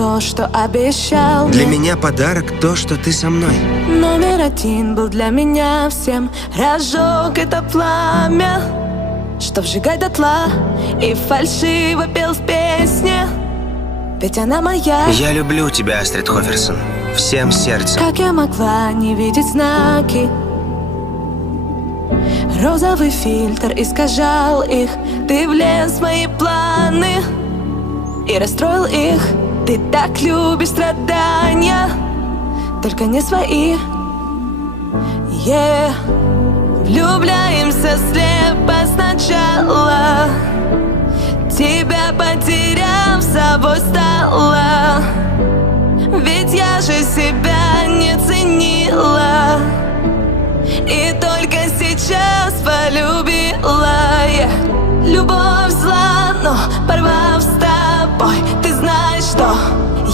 то, что обещал Для мне. меня подарок то, что ты со мной. Номер один был для меня всем. Разжег это пламя, что вжигает дотла, и фальшиво пел в песне, ведь она моя. Я люблю тебя, Астрид Хоферсон, всем сердцем. Как я могла не видеть знаки? Розовый фильтр искажал их. Ты влез в мои планы и расстроил их. Ты так любишь страдания, только не свои. Влюбляемся слепо сначала, тебя потеряв, собой стала. Ведь я же себя не ценила, и только сейчас полюбила я. Любовь зла, но порвав с тобой, ты знаешь, что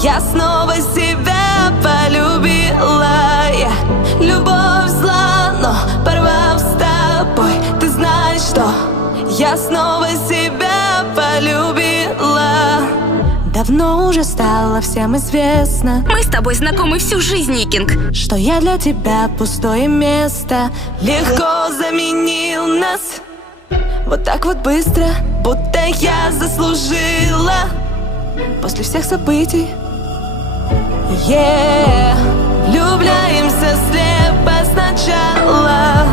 я снова себя полюбила я. Любовь зла, но порвав с тобой, ты знаешь, что я снова себя полюбила. Давно уже стало всем известно, Мы с тобой знакомы всю жизнь, Никинг. что я для тебя пустое место. Легко заменил нас, вот так вот быстро, будто я заслужила. После всех событий влюбляемся слепо сначала,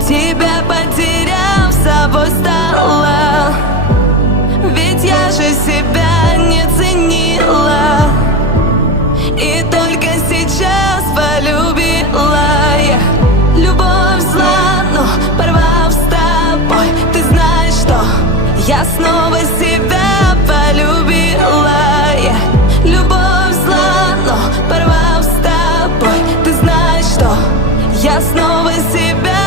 тебя потеряв, собой стала. Ведь я же себя не ценила, и только сейчас полюбила я. Любовь зла, но порвав с тобой, ты знаешь, что я снова себя полюбила я. Любовь зла, но порвав с тобой, ты знаешь, что я снова себя